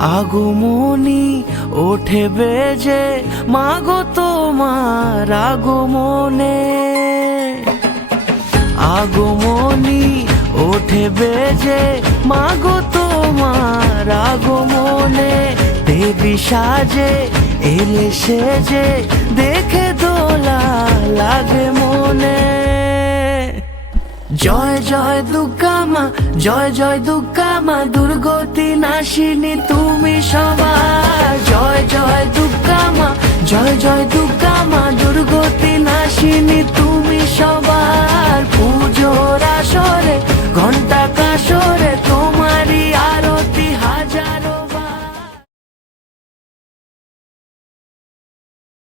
আগমনী ওঠে বেজে, মাগো তোমার আগমনে। আগমনী ওঠে বেজে, মাগো তোমার আগমনে। দেবী সাজে এলে সেজে, দেখে দোলা লাগে মনে। জয় জয় দুর্গা মা, জয় জয় দুর্গা মা, দুর্গতি নাশিনী তুমি সবার। জয় জয় দুর্গা মা, জয় জয় দুর্গা মা, দুর্গতি নাশিনী।